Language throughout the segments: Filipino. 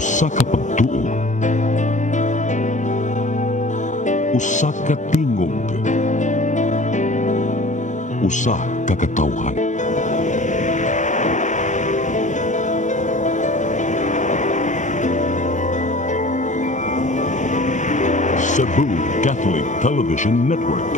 Usa ka pagtuo, usa ka tingog, usa ka katawhan. Cebu Catholic Television Network.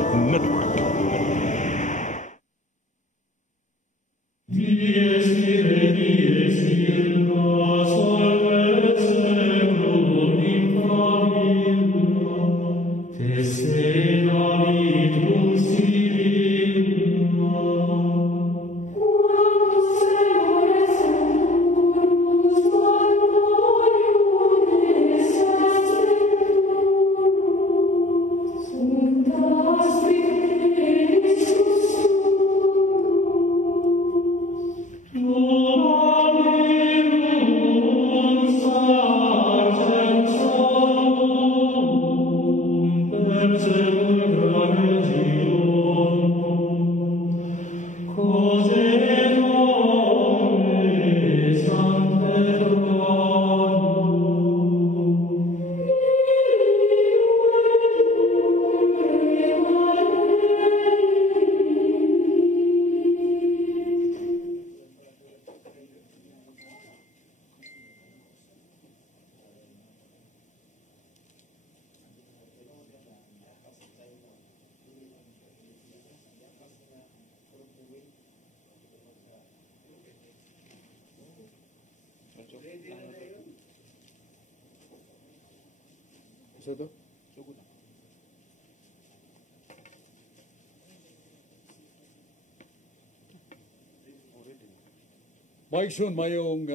Maigsoon mayong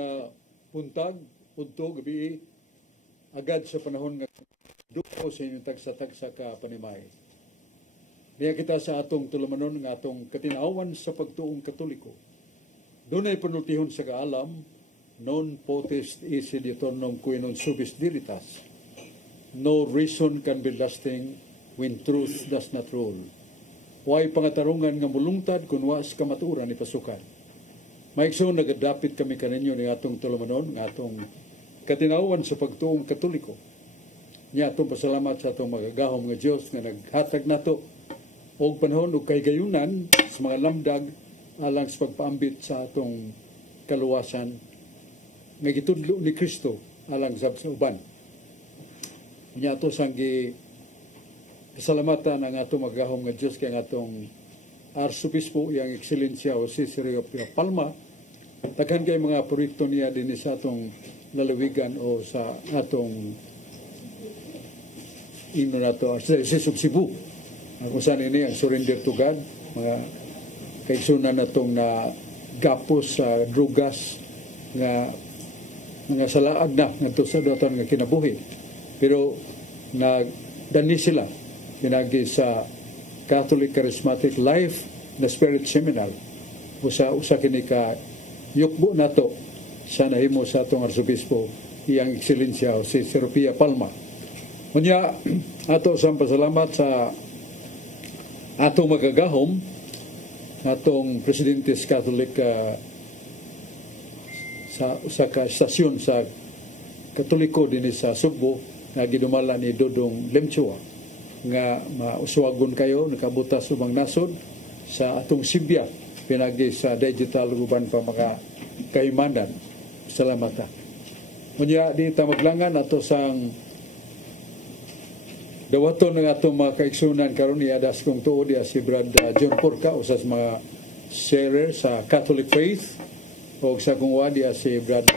puntag, punto, gabi, agad sa panahon nga duko sa inyong tagsa-tagsa ka panimay. Niya kita sa atong tulamanon nga atong katinawan sa pagtuong Katoliko. Doon ay panultihon sa kaalam, non potest isi ditonum qui non subis diritas. No reason can be lasting when truth does not rule. Huwag pangatarungan nga mulungtad kung was kamaturan ni pasukan. Maigsoon nagadapit kami kaninyo ni atong tulamanon, nga atong katinawan sa pagtuong Katoliko. Niya atong pasalamat sa atong magagahom nga Diyos nga naghatag nato o panahon o kay gayunan sa mga lamdag alang sa pagpaambit sa atong kaluwasan nga gitudlo ni Kristo alang sa uban. Niya ato sanggi pasalamatan ang atong magagahom nga Diyos kay atong Arsobispo yang Ekselensya Jose Sergio Palma. Daghan kay mga proyekto niya din sa atong lalawigan o sa atong ino nato sa Cebu. Kung saan ini ang surrender to God, mga kaigsunan natong na gapos sa drugas nga mga salaag na ngadto sa daton nga kinabuhi. Pero nagdani sila pinagi sa Catholic Charismatic Life na Spirit Seminar. Usa kini ka yukbo nato sa nahimo sa atong Arsobispo iyang Ekselensya si Serpia Palma. Unya ato sa pasalamat sa atong magagahom atong Presidente Catholic sa usa ka estasyon sa Katoliko dinhi sa Subo nga gidumala ni Dodong Lemchua nga mauswagon kayo nakabutas ubang nasod sa atong Sibya pinagi sa digital uban pa mga kaimanan. Salamat ta. Unya di ta maglangan ato sang dawaton ng atong mga kaigsunan karon ni adas kong tuod dia si Brad John Porca usas mga sharer sa Catholic Faith o sa kong dia si Brad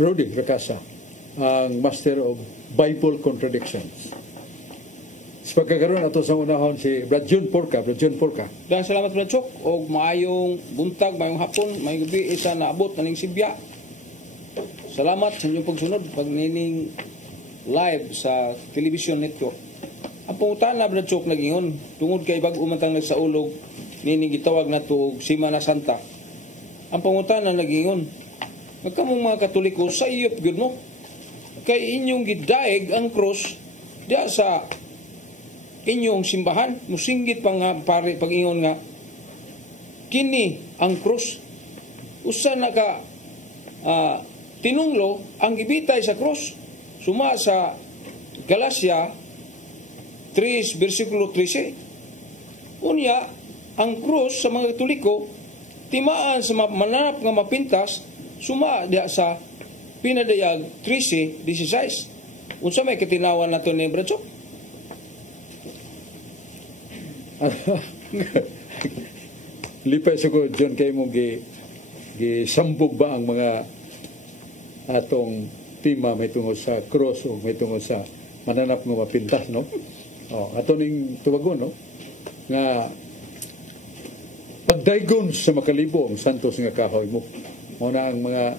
Rudy Recasa ang Master of Bible Contradictions. Sa pagkakaroon ato sa unahon si Brad John Porca. Dan salamat Brad Chok o maayong buntag, maayong hapon, maayong gabi isa naabot naning Sibya. Salamat sa inyong pagsunod pagnining live sa television network. Ang pangutana Brad Chok nagingon tungod kay bag umantang nagsaulog nining gitawag nato Semana Santa. Ang pangutana nagingon magkamong mga Katoliko sa iyop gyud mo kay inyong gidaig ang cross diya sa inyong simbahan, musinggit pang pare pag-ingon nga kini ang krus usa na ka tinunglo ang gibitay sa krus. Suma sa Galacia 3 versikulo 13. Unya, ang krus sa mga Katoliko timaan sa mananap nga mapintas suma diha sa pinadayag 13:16. Unsa may katinawan nato ni Brachok? Lipay sa ko, John, kayo mong gisambog ba ang mga atong tema may tungkol sa cross o may tungkol sa mananap nga mapintas, no? Ato ning tuwagon, no? Nga pagdaygon sa makalibo ang santos nga kahoy mo. Muna ang mga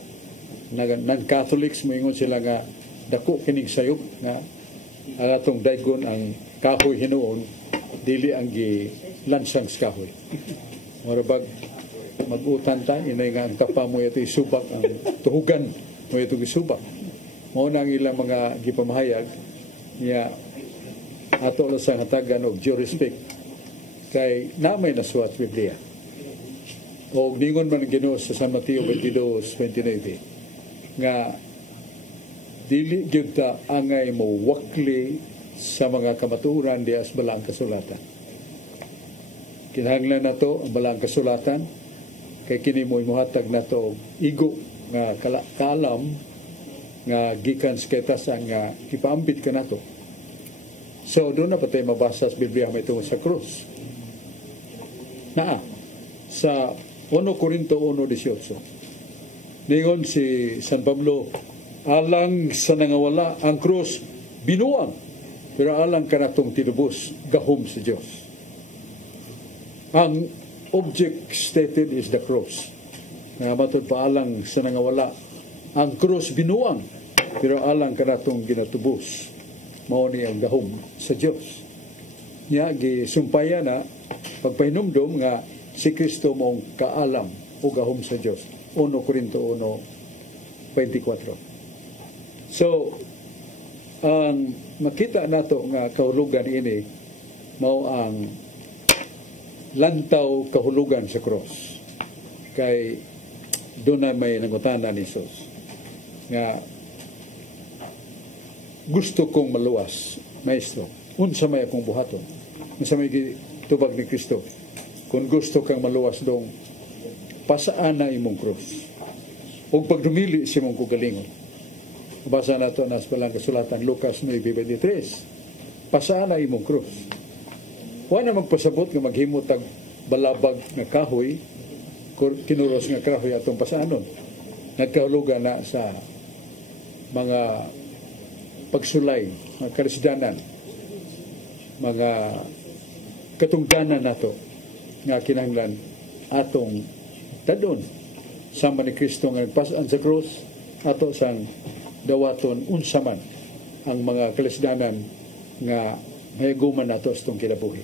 non-Catholics moingon sila nga dako kining sayop nga ang atong daygon ang kahoy hinuon dili ang gilansang sa kahoy. Mura bag mag-utan ta inay nga ang tapa mo ito isubak ang tuhugan mo ito isubak. Mao na ang ilang mga gipamahayag niya ato lang sa hatagan og due respect kay namay nasuwat Biblia. O ningon man ang Ginoo sa San Mateo 22:29 nga dili gyud ta angay mo wakli sa mga kamatuoran dias balang kasulatan. Kinahanglan nato ang balang kasulatan kay kini mo imuhatag nato igo nga kaalam nga gikan sa ketasan nga ipaambit ka nato. So doon na patay mabasa sa Biblia may tungkol sa krus. Sa 1 Corinto 1:18. Ningon si San Pablo, alang sa nangawala ang krus binuang, pero alang kanatong tinubos gahom sa Dios. Ang object stated is the cross. Nga matod pa alang sa nangawala ang krus binuang, pero alang kanatong ginatubos mao ni ang gahom sa Dios. Nya gisumpaya na pagpahinumdom nga si Kristo mong kaalam o gahom sa Dios. 1 Corinto 1:24. So ang makita nato nga kahulugan ini mao ang lantaw kahulugan sa cross. Kay doon na may nangutana ni Jesus nga gusto kong maluwas, Maestro, unsa may akong buhaton? Unsa may tubag ni Kristo? Kung gusto kang maluwas dong, pasaan na imong krus. O pagdumili si mong kugalingon. Basa na ito nas palang kasulatan, Lucas 9:23. Pasaan na imong krus. Wala na magpasabot nga maghimutag balabag na kahoy, kinuros nga kahoy atong pasaanon. Nagkahulugan na sa mga pagsulay, mga karisdanan, mga katungdanan nato nga kinahanglan atong tadon sama ni Kristo nga nagpasaan sa krus ato sang dawaton unsa man ang mga karisdanan nga mahigaman nato sa itong kinabuhi.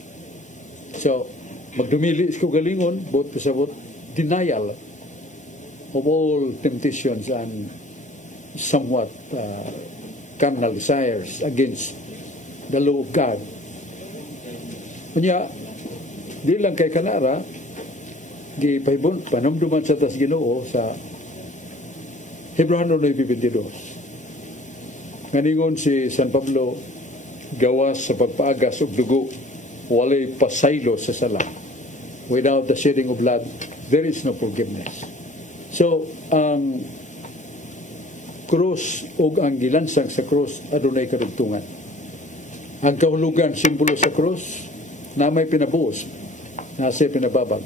So magdumili sa kugalingon buot pasabot denial of all temptations and somewhat carnal desires against the law of God. Kunya, di lang kay kanara, panumduman sa tas Ginoo sa Hebreo 9:22. Nganingon si San Pablo, gawas sa pagpaagas og dugo, walay pasaylo sa sala. Without the shedding of blood, there is no forgiveness. So, ang krus o ang gilansang sa krus adunay kadugtungan. Ang kahulugan simbolo sa krus na may pinabuos, nasa pinababag.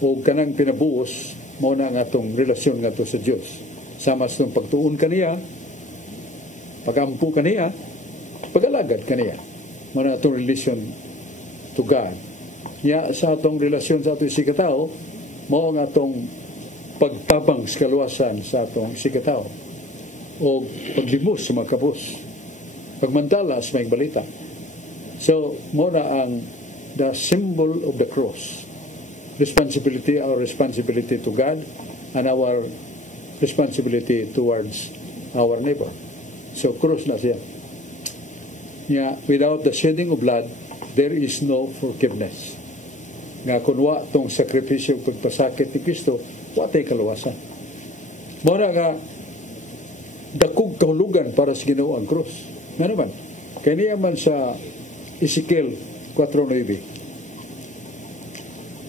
O kanang pinabuos mo na ang atong relasyon nga to sa Dios. Sama sa pagtuon kaniya, pagampo kaniya, pagalagad kaniya. Mo na atong relation to God. Nya sa atong relasyon sa atong sikatao, mo ang atong pagtabang sa kaluwasan sa atong sikatao o paglimos sa mga kabus, pagmantala sa mga balita. So, muna ang the symbol of the cross. Responsibility, our responsibility to God and our responsibility towards our neighbor. So, cross na siya. Yeah, without the shedding of blood, there is no forgiveness. Nga kunwa tong sakripisyo pagpasakit ni Kristo, watay kaluwasan. Muna nga, kahulugan para sa Ginoo ang cross. Nga naman, kaya niya man sa Ezekiel 4:9.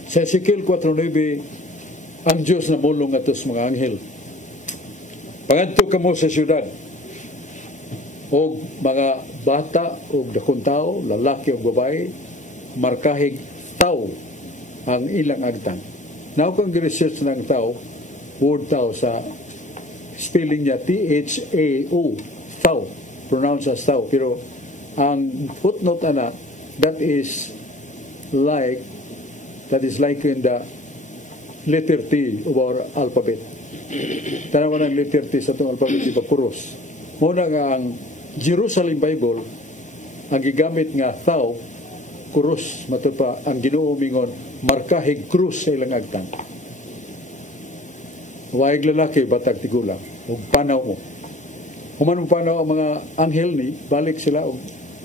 Sa Ezekiel 4:9, ang Diyos na mulong atos mga anghel. Pangadto kamo sa syudad, o mga bata o dakong tao, lalaki o babae, markahig tao ang ilang agtang. Now kung research ng tao, word tao sa spelling niya T-H-A-O, tao, pronounced as tao. Pero ang footnote ana, that is like in the letter T of our alphabet. Tanawan ang letter T sa itong alphabet, iba kuros. Muna nga ang Jerusalem Bible, ang gigamit nga tao, kuros, matupa, ang Ginoo mingon, markahig krus sa ilang agtang. Waig lalaki, batag tigulang, o panaw mo. Human mo panaw ang mga anghel ni, balik sila, o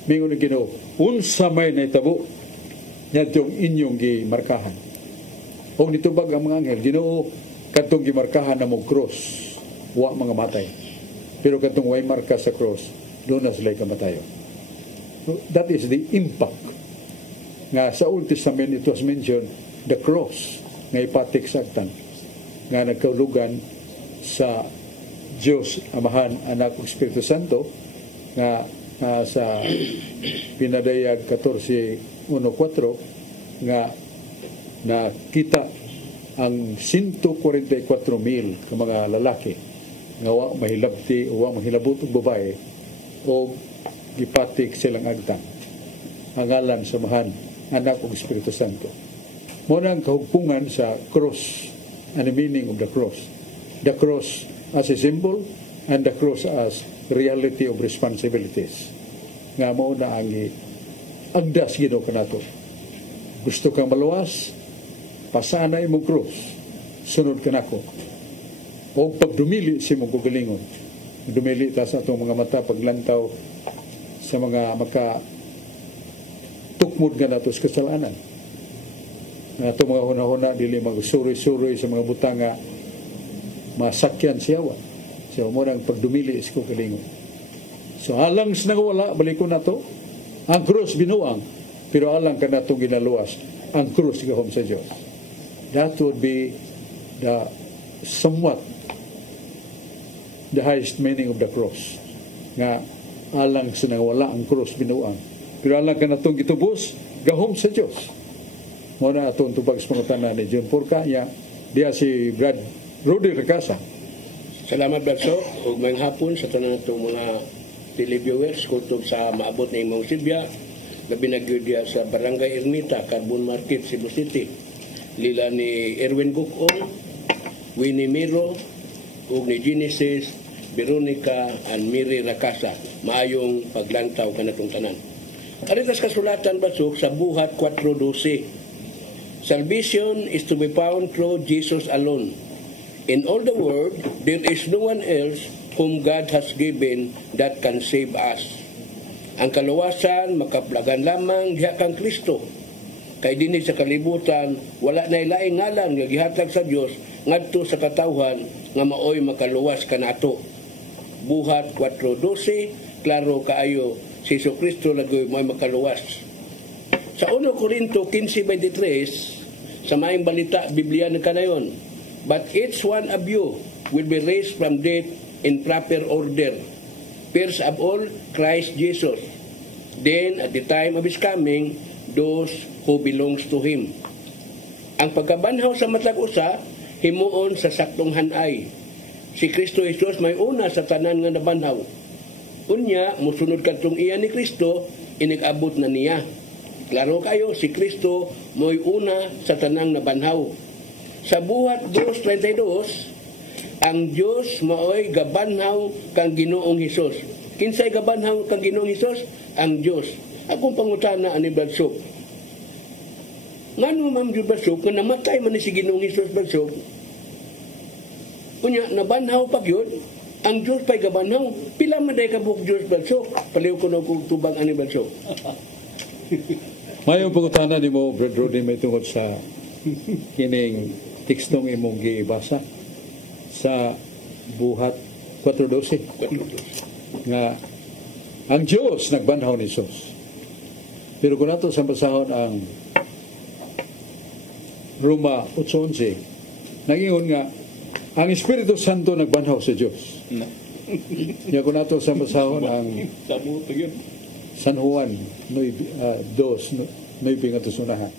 mingon ng Ginoo, unsa may naitabo, yan itong inyong gimarkahan. O nitubag ang mga anghel, Ginoo, katong gimarkahan na mong krus, wa mga matay. Pero katong way marka sa cross, doon na sila'y kamatayo. So, that is the impact. Nga sa Old Testament, it was mentioned, the cross, nga ipatik sagtan, nga nagkaulugan sa Diyos, Amahan, Anak, Espiritu Santo, nga sa Pinadayag 14:1-4, nga nakita ang 144,000 ka mga lalaki nga wa mahilabti o wa mahilabot og babae o gipatik silang agtang ang ngalan sa Amahan, Anak ug Espiritu Santo. Muna ang kahugpungan sa cross and the meaning of the cross. The cross as a symbol and the cross as reality of responsibilities. Nga mo na ang agdas Ginoo kanato. Gusto kang maluwas, pasana imong cross, sunod ka nako. O pagdumili si mong kugalingon. Dumili ta sa atong mga mata paglantaw sa mga tukmod nga nato sa kasalanan. Nga itong mga hunahuna dili magsuroy-suroy sa mga butanga masakyan siyawa. So murang pagdumili sa kugalingon. So alang sa nangawala, balikon na to, ang krus binuang, pero alang ka na itong ginaluwas, ang krus gahom sa Diyos. That would be the somewhat the highest meaning of the cross. Nga alang sa nangawala, ang krus binuang. Pero alang ka na itong gitubos, gahom sa Diyos. Muna itong tubag sa pangutanan ni John Purka, niya, diya si Rudy Recasa. Salamat, Berso. Ug mayong hapon sa tanan itong mga televiewers kutob sa maabot na imong Silvia, gabi na gyud diya sa Barangay Ermita, Carbon Market, Cebu City. Lila ni Erwin Gukong, Winnie Miro, ug ni Genesis, Veronica, and Miri Rakasa. Maayong paglantaw kanatong tanan. Aritas kasulatan basok sa Buhat 4:12. Salvation is to be found through Jesus alone. In all the world, there is no one else whom God has given that can save us. Ang kaluwasan, makaplagan lamang diha kang Kristo. Kay dinhi sa kalibutan, wala na ilaing ngalan nga gihatag sa Dios ngadto sa katawhan nga maoy makaluwas kanato. Buhat 4:12, klaro kaayo si Jesucristo lagoy mo'y makaluwas. Sa 1 Corinto 15:23, sa maayong balita, Biblia na kanayon, but each one of you will be raised from death in proper order. First of all, Christ Jesus. Then, at the time of His coming, those who belongs to Him. Ang pagkabanhaw sa matag usa, himuon sa saktong hanay. Si Kristo Jesus may una sa tanan nga nabanhaw. Unya, musunod kadtong iya ni Kristo, inigabot na niya. Klaro kayo, si Kristo mo'y una sa tanang nabanhaw. Sa Buhat 2:32, ang Diyos maoy gabanhaw kang Ginoong Hesus. Kinsay gabanhaw kang Ginoong Hesus? Ang Diyos. Akong pangutana ani Badsok. Ngano Ma'am Jud Badsok, nga namatay man ni si Ginoong Hesus Badsok, unya nabanhaw pag yun, ang Diyos pa'y gabanhaw. Pila man day kabuk Diyos Badsok? Paliw ko na kung tubang ani Badsok. Mayong pangutana ni mo, Brad Rodney, may tungkol sa kining tekstong imong giibasa sa Buhat 4:12 nga ang Diyos nagbanhaw ni Jesus. Pero kung nato sa basahon ang Roma 8:11, nag-ingon nga ang Espiritu Santo nagbanhaw sa Diyos. Kaya kung nato sa basahon ang San Juan 2:9 nga tusunahan,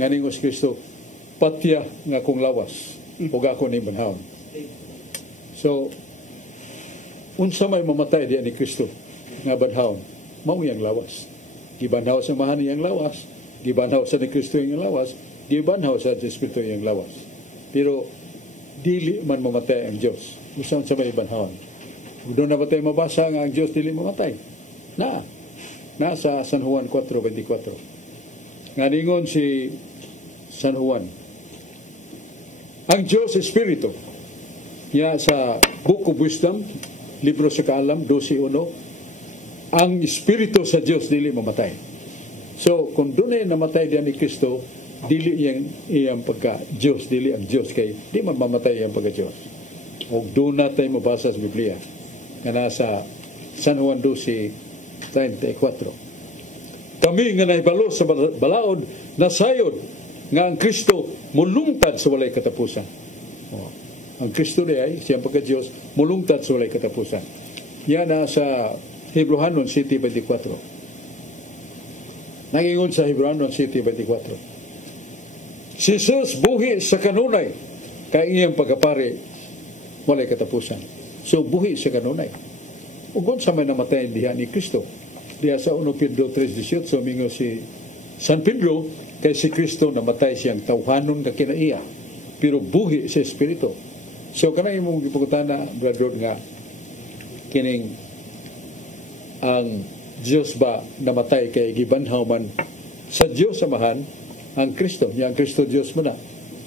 nga ningos Kristo, patya nga kong lawas ug ako ni banhawon. So unsa may mamatay diya ni Kristo nga banhawon, mao yang lawas. Gibanhaw sa mahan yang lawas, gibanhaw sa ni Kristo yang lawas, gibanhaw sa Espiritu yang lawas. Pero dili man mamatay ang Dios. Usan sa may banhawon. Doon na ba tayo mabasa nga ang Diyos dili mamatay? Sa San Juan 4:24. Nga ningon si San Juan, ang Diyos Espiritu. Ya sa Book of Wisdom, libro sa Kaalam 12:1, ang Espiritu sa Diyos dili mamatay. So, kung doon ay namatay diyan ni Kristo, dili iyang pagka-Diyos, dili ang Diyos, kay di man mamatay iyang pagka-Diyos. O doon natin mabasa sa Biblia, nga nasa San Juan 12:34. Kami nga nahibalo sa balaod, nasayod, nga ang Kristo mulungtad sa walay katapusan. Ang Kristo di ay, siyang pagka-Diyos, mulungtad sa walay katapusan. Yan na sa Hebrehanon 7:24. Nangingon sa Hebrehanon 7:24. Si Jesus buhi sa kanunay, kay iyang pagkapari, walay katapusan. So, buhi sa kanunay. Ugod sa may namatay diha ni Kristo. Diha sa 1 Pedro 3:18, mingo si San Pedro, kay si Kristo namatay siyang tawhanon ka kinaiya, pero buhi sa Espiritu. So, kanang imong gipugutana, brother, nga kining ang Diyos ba namatay kay gibanhaw man sa Diyos Amahan ang Kristo. Ang Kristo Diyos mo na.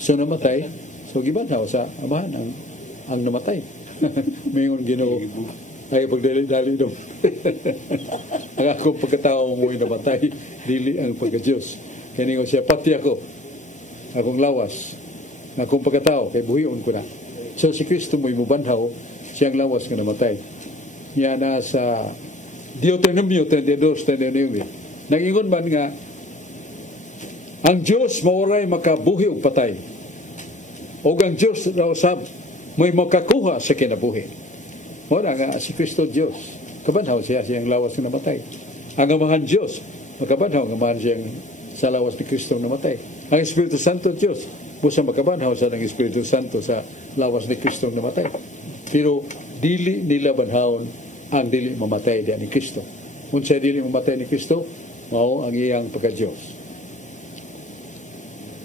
So namatay, so gibanhaw sa Amahan ang namatay. Mayroon Ginoo ay pagdali-dali dong. Ang akong pagkatao mo'y namatay, dili ang pagka-Diyos. Kaya siya, pati ako, akong lawas, akong pagkatao, kay buhiyon ko na. So si Kristo mo'y mubanhaw, siyang lawas nga namatay. Yan na sa Deuteronomio 32:9. Nag-ingon man nga, ang Diyos mauray makabuhi og patay. O ang Diyos raw sab may makakuha sa kinabuhi. Wala nga si Kristo Diyos. Kabanhaw siya siyang lawas na namatay. Ang Amahan Diyos, makabanhaw ang Amahan siyang sa lawas ni Kristo namatay. Ang Espiritu Santo Diyos, busa makabanhaw sa ng Espiritu Santo sa lawas ni Kristo namatay. Pero dili nila banhawon ang dili mamatay diyan ni Kristo. Unsa dili mamatay ni Kristo, mao ang iyang pagka-Diyos.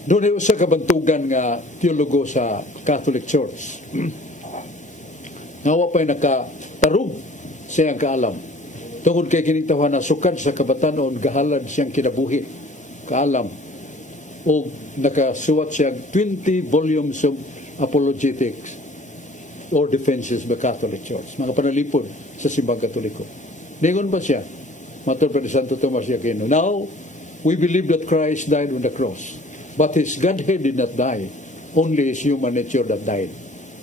Doon ay usa ka bantugan nga teologo sa Catholic Church. Nawa pa'y nakatarog sa iyang kaalam. Tungod kay kinitawhan na sukad sa kabatanon, gahalad siyang kinabuhi, kaalam. O nakasuwat siya 20 volumes of apologetics or defenses by Catholic Church. Mga panalipod sa simbang Katoliko. Ningon ba siya? Matod pa ni Santo Tomas Aquino, now, we believe that Christ died on the cross, but His Godhead did not die. Only His human nature that died.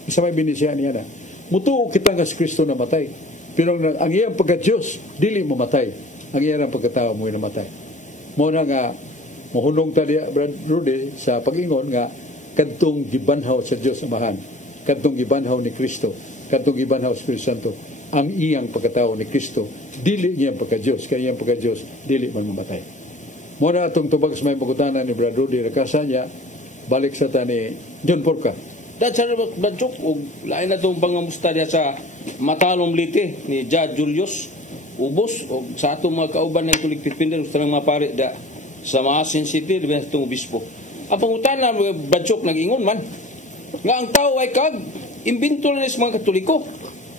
Isa may binisyan niya na. Mutuo kita nga si Kristo namatay. Pero ang iyang pagka-Diyos, dili mamatay. Ang iyang pagkatao mo'y namatay. Muna nga, mahunong taliya, Brad Rudy, sa pag-ingon nga, kadtong gibanhaw sa Diyos Amahan, kadtong gibanhaw ni Kristo, kadtong gibanhaw sa Espiritu Santo, ang iyang pagkatao ni Kristo, dili iyang pagka-Diyos, kaya iyang pagka-Diyos, dili man mamatay. Muna atong tubag sa may pagkutana ni Brad Rudy, rakasa niya, balik sa tani John Porca. Dahil sa Badjok, lain na itong pangamusta niya sa matalong liti ni Judge Julius Ubos, o sa atong mga kauban ng tulig pipindar, sa mga pare da, sa Maasin City, di ba itong obispo. Ang pangutana ng Badjok, nag-ingon man, nga ang tao ay kag, imbento na sa mga Katoliko.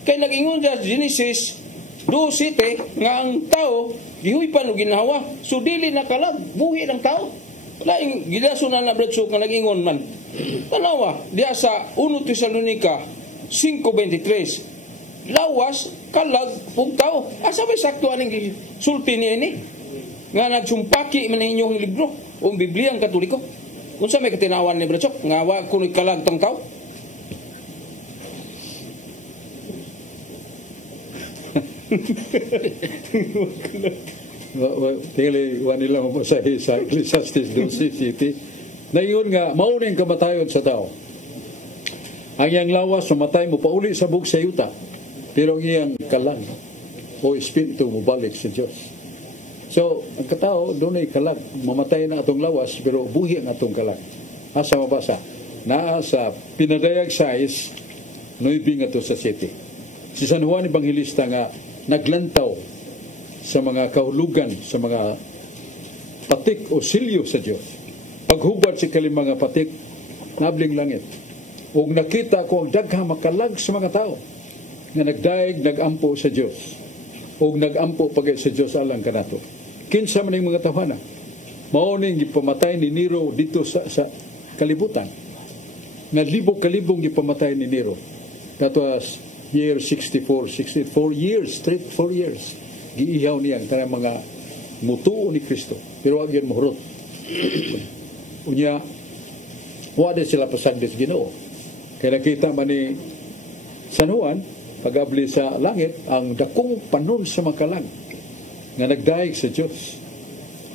Kaya nag-ingon sa Genesis 2:7, nga ang tao, gihuy pa no ginawa, so dili nakalag, buhi ng tao. Laing gilaso na Badjok nga nag-ingon man. Tanawa, diya sa 1 Tesalonica 5:23, lawas, kalag, ug tao. Asa may sakto aning sulti ni ini? Nga nagsumpaki man inyong libro o Biblia ang Katoliko. Unsa may katinawan ni Badjok nga wa kuno kalag tong tao? Tingali, nila masahi sa Ecclesiastes 12:7. Naingon nga, mauning kamatayon sa tao. Ang iyang lawas, mamatay mo pauli sa bug sa yuta. Pero ang iyang kalag o espiritu mo balik sa Diyos. So, ang katao, doon ay kalag. Mamatay na atong lawas, pero buhi ang atong kalag. Asa mabasa? Naa sa pinadayag size, 9 nga to sa 7. Si San Juan Evangelista nga naglantaw sa mga kahulugan, sa mga patik o silyo sa Diyos. Paghubad si kalim mga patik, nabling langit. Ug nakita ko ang daghang makalag sa mga tao nga nagdaig, nagampo sa Diyos. Ug nagampo pagay sa Diyos alang kanato. Kinsa man yung mga tawanan. Mao ning gipamatay ni Nero dito sa kalibutan. Nga libog-kalibong gipamatay ni Nero. That was year 64 years, straight 4 years. Giihaw niya ang kanang mga mutuo ni Kristo. Pero wag yun mahurot. Unya, wala sila pasagdis Ginoo. Kaya nakita man ni San Juan, pag-abli sa langit, ang dakong panon sa makalag nga nagdaig sa Diyos.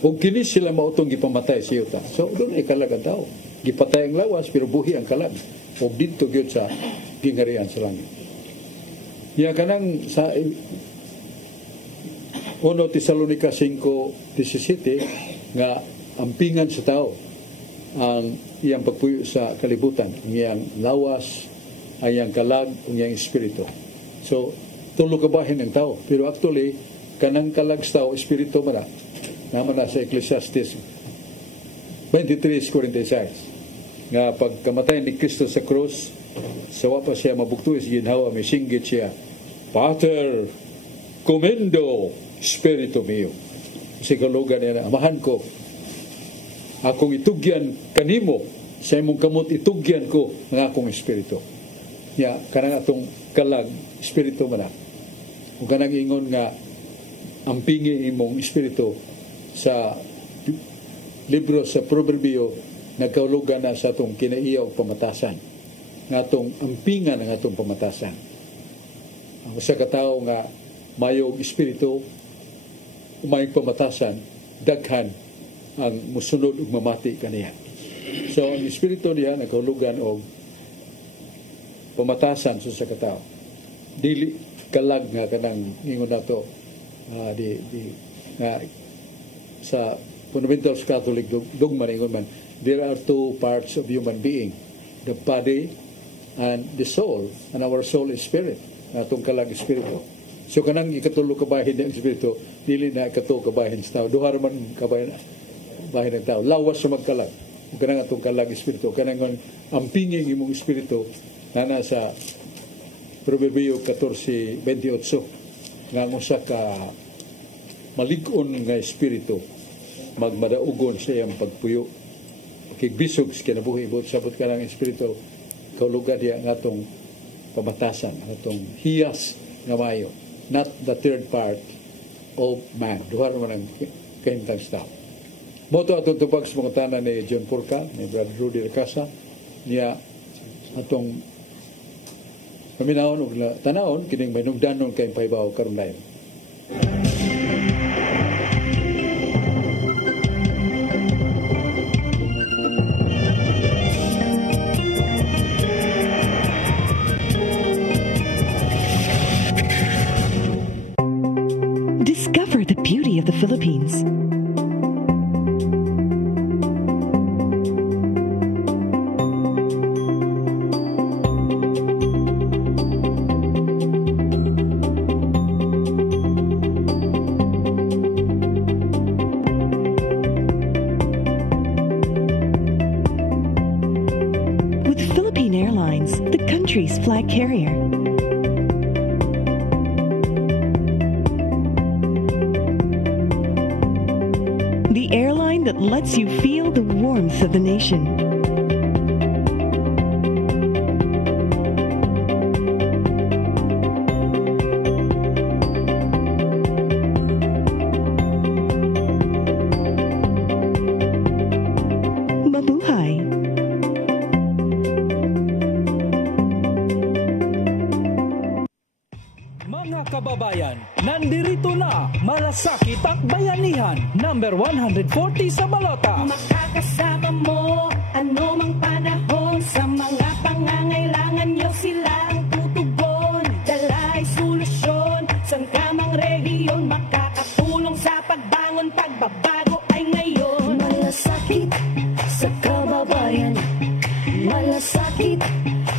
O kini sila mautong gipamatay sa yuta. So, doon ay kalag ang tao. Gipatay ang lawas, pero buhi ang kalag. O dito gyud sa gingarian sa langit. Ya kanang sa 1 Tesalonica 5:17 nga ampingan sa tao ang iyang pagpuyo sa kalibutan, ang iyang lawas, ang iyang kalag, ang iyang espiritu. So, tulo kabahin ng tao. Pero actually, kanang kalag sa tao, espiritu man naman na sa Ecclesiastes 23:46 nga pagkamatay ni Kristo sa krus, sawa pa siya mabuktuis ginhawa, may singgit siya, Pater, commendo spiritu mio. Sa kalugan niya na, amahan ko, akong itugyan kanimo, sa imong kamot itugyan ko ng akong espiritu. Ya, kanang atong kalag, espiritu man na. Kung kanang ingon nga, ampingi imong espiritu sa libro sa Proverbio, nagkaulugan na sa atong kinaiyaw pamatasan. Nga atong ampingan ng atong pamatasan. Ang sa katao nga, mayong espiritu, umayong pamatasan, daghan ang musunod ug mamati kaniya. So, ang espiritu niya nagkaulugan og pamatasan sa katao. Dili kalag nga kanang ingon nato nga sa fundamentals Catholic dogma ingon man, there are two parts of human being, the body and the soul, and our soul is spirit, atong kalag espiritu. So kanang ikatulo kabahin ng espiritu, dili na ikatulo kabahin sa tao, duha man kabahin ng tao, lawas sa magkalag. Kanang atong kalag espiritu, kanang ampinging imong espiritu na nasa Proverbio 14:28 nga usa ka malig-on nga espiritu magmadaugon sa iyang pagpuyo, kigbisog sa kinabuhi, but sabot ka ng espiritu kaulugan diya ng atong pamatasan, atong hiyas nga mayo, not the third part of man. Duha naman ang kahintang sa tao. Moto atong tupag sa mga tanan ni John Purka, ni Brother Rudy Ricasa, niya atong paminahon ug tanawon kining mainungdanon kay paibaw karon lain. Discover the beauty of the Philippines. With Philippine Airlines, the country's flag carrier. The airline that lets you feel the warmth of the nation. Mabuhay! Mga kababayan, nandirito na Malasakit at Bayanihan, number 140 sa Balota. Makakasama mo ano mang panahon, sa mga pangangailangan nyo sila ang tutugon. Dala ay solusyon, saan ka mang rehiyon, makakatulong sa pagbangon, pagbabago ay ngayon. Malasakit sa kababayan, malasakit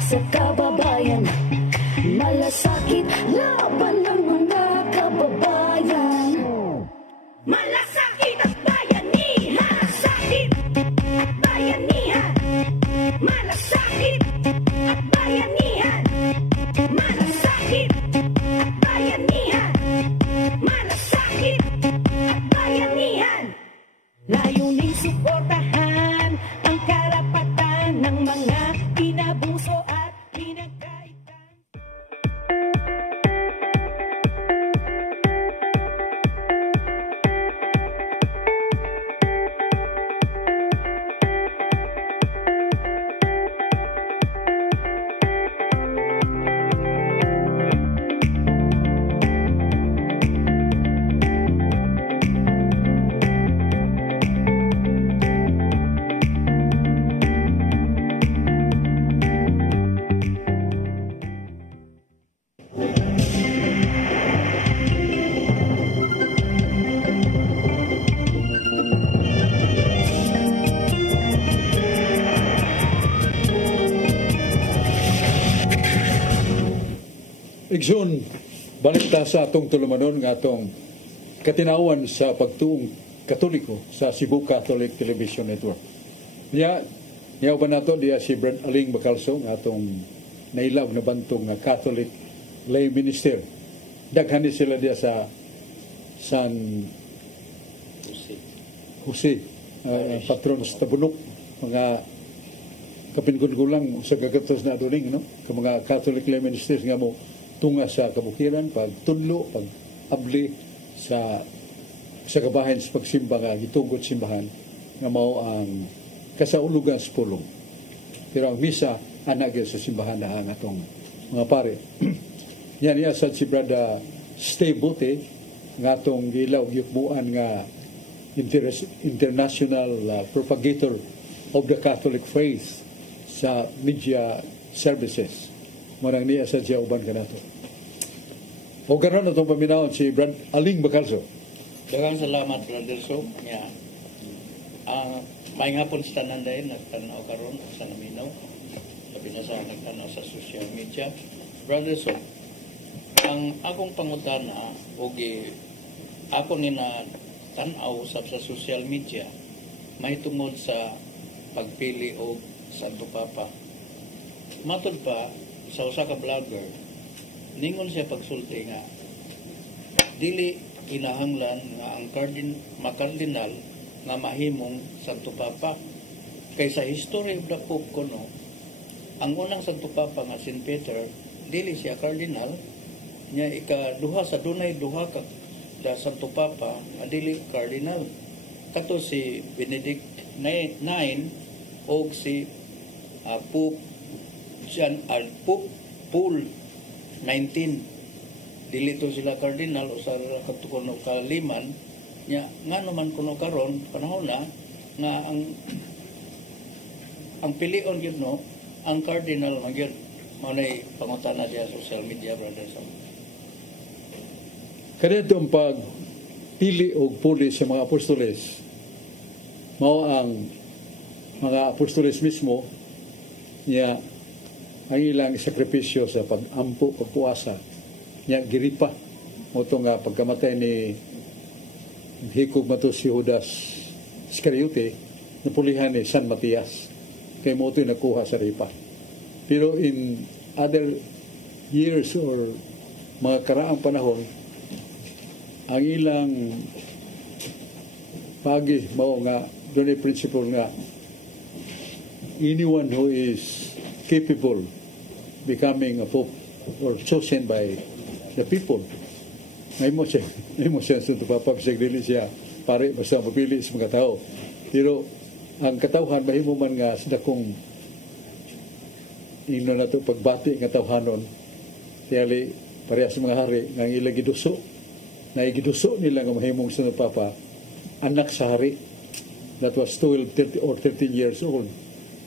sa kababayan, malasakit laban ng mga kababayan. Malasakit at bayanihan, sakit at bayanihan, malasakit at bayanihan, malasakit at bayanihan, malasakit at bayanihan. Layuning suportahan ang karapatan ng mga inabuso at pinagkaitan. Igsoon, balik ta sa atong tulumanon nga atong katinawan sa pagtuong Katoliko sa Cebu Catholic Television Network. Niya ba nato diya si Brad Aling Bacalso nga atong nailaw na bantong nga Catholic lay minister. Daghan ni sila diya sa San Jose, patron sa Tabunok, mga kapingulang sa gagatos na aduling, no? Ka mga Catholic lay ministers nga mo tunga sa kabukiran, pagtunlo, pag-abli sa kabahin sa pagsimba nga gitugot simbahan nga mao ang kasaulugan sa pulong. Pero ang misa anak sa simbahan na ang atong mga pare. Yan iya sa si Brada Steve Bote nga atong gilaw gikbuan nga international propagator of the Catholic faith sa media services. Marang niya sa siya uban ka nato. O gano'n itong paminahon si Brad Aling Bacalso. Daghang salamat, Brother So. May nga po sa tanan dahil nagtanaw karon sa naminaw. Sabi na sa nagtanaw sa social media. Brother So, ang akong pangutana o ako nina tanaw sa social media may tungod sa pagpili o Santo Papa. Matod pa sa usa ka vlogger, ningon siya pagsulti nga dili kinahanglan nga ang makardinal nga mahimong Santo Papa. Kay sa history of the Pope kuno, ang unang Santo Papa nga St. Peter dili siya cardinal, nya ikaduha sa dunay duha ka da Santo Papa nga dili cardinal. Kato si Benedict IX o si Pope Paul 19. Dili to sila cardinal o sa katukuno kaliman nya nga naman kuno karon panahon na nga ang pilion gyud no ang cardinal man gyud manay pangutana diya social media, Brother Sam. Kadto ang pagpili og puli sa mga apostoles mao ang mga apostoles mismo niya ang ilang sakripisyo sa pag-ampo, pagpuasa niya giripa mo ito nga pagkamatay ni hikog mato si Judas Iscariote napulihan ni San Matias kay mo ito nakuha sa ripa. Pero in other years or mga karaang panahon ang ilang pagi mao nga doon ay principle nga anyone who is capable becoming a pope or chosen by the people may mo siya Santo Papa bisag dili siya pare basta mapili sa mga tao. Pero ang katawhan mahimo man nga sa dakong ino na to pagbati nga tawhanon tiyali parehas mga hari nga ilang giduso na igiduso nila nga mahimong sunod papa anak sa hari that was 12 30 or 13 years old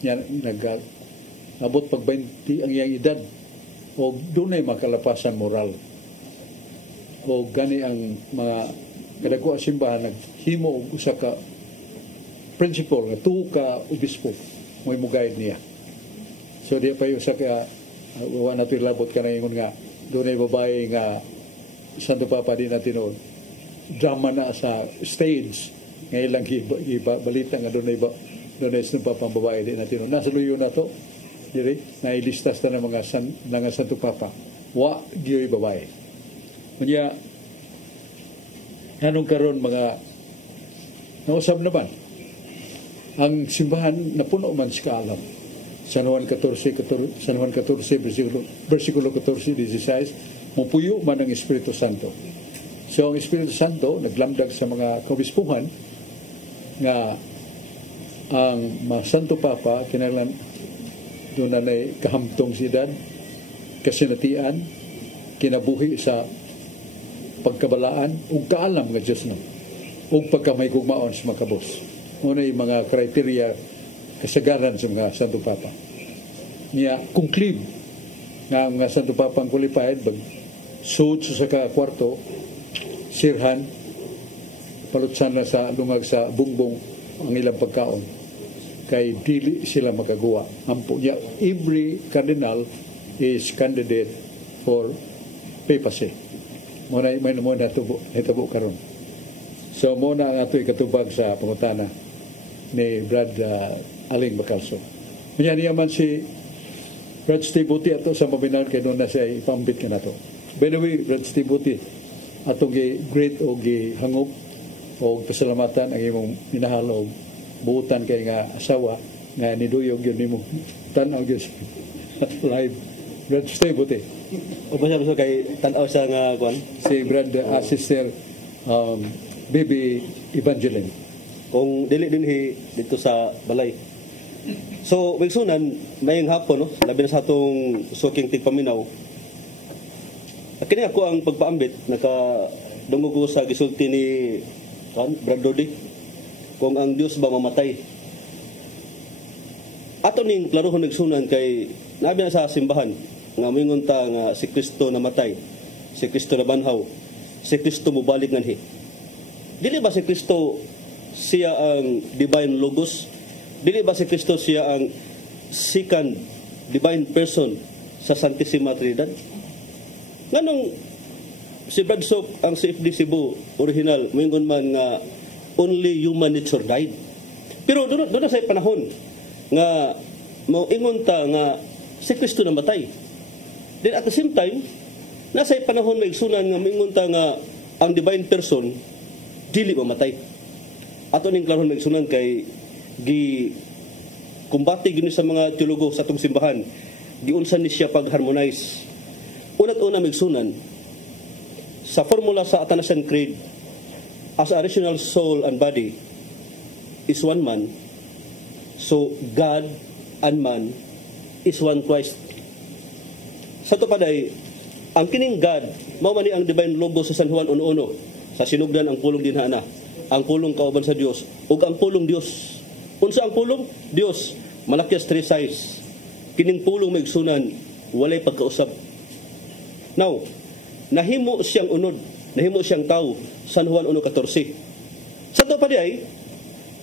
yan abot pag 20 ang iyang edad o dunay makalapasan moral o gani ang mga kadako simbahan naghimo og usa ka principle nga tuo ka obispo mo'y mugayad niya. So di pa usa ka wa natin labot ka na ingon nga dunay babae nga Santo Papa din natin noon drama na sa stage nga ilang balita nga dunay Santo Papa ang babae din natin noon nasa luyo na to diri na ilistas na ng mga Santo Papa wa diyoy babae kanya anong karon mga nausab naman ang simbahan napuno man sa kaalam San Juan 14 versikulo 14-16 mupuyo man ang Espiritu Santo. So ang Espiritu Santo naglamdag sa mga kaobispuhan nga ang mga Santo Papa kinahanglan doon na kahamtong sidad kasinatian kinabuhi sa pagkabalaan ug kaalam nga Dios no ug pagkamaygugmaon sa mga kabos. Muna yung mga kriteria kasagaran sa mga Santo Papa. Niya, conclude nga mga Santo Papa ang qualified, suot sa kwarto, sirhan, palutsan na sa lungag sa bungbong ang ilang pagkaon. Kay dili sila magagawa. Ampo niya, every cardinal is candidate for papacy. Muna may natabo karon. So muna ang ato ikatubag sa pangutana ni Brad Aling Bacalso. Kanya niya man si Brad Steve Buti ato sa mabinal kay doon na siya ipambit ka na to. By the way, Brad Steve Buti atong great o hangop o pasalamatan ang imong minahal o buutan kay nga asawa nga niduyog yun nimo tanaw yun live. Brad Steve Buti. O ba siya kay tanaw sa nga kwan? Si Brad Sister Baby Evangeline. Kung dili dinhi dito sa balay. So, wigsunan, mayang hapon, no? Labi na sa atong suking tigpaminaw. Kini ako ang pagpaambit, nakadungog ko sa gisulti ni Brad Dodi, kung ang Diyos ba mamatay. Ato ning klarohon nagsunan kay nabi na sa simbahan, nga mingon ta nga si Kristo namatay, si Kristo nabanhaw, si Kristo mubalik nganhi. Dili ba si Kristo siya ang divine logos? Dili ba si Kristo siya ang second divine person sa Santissima Trinidad? Nganong si Brad Sok ang CFD Cebu original moingon man nga only human nature died. Pero doon na sa panahon nga moingon ta nga si Kristo namatay. Then at the same time nasa panahon may igsunan nga moingon ta nga ang divine person dili mamatay. Ato ning klaron nagsunan kay kumbati gini sa mga teologo sa atong simbahan. Giunsan ni siya pag-harmonize. Unat-una migsunan sa formula sa Athanasian Creed, as a rational soul and body is one man, so God and man is one Christ. Sa to paday, ang kining God mao man ni ang divine logos sa San Juan 1:1 sa sinugdan ang pulong dinhana, ang pulong kauban sa Dios ug ang pulong Dios. Unsa ang pulong? Dios. Malakyas 3 size. Kining pulong maigsunan walay pagkausab. Now, nahimo siyang unod, nahimo siyang tao, San Juan 1:14. Sa to pa diay,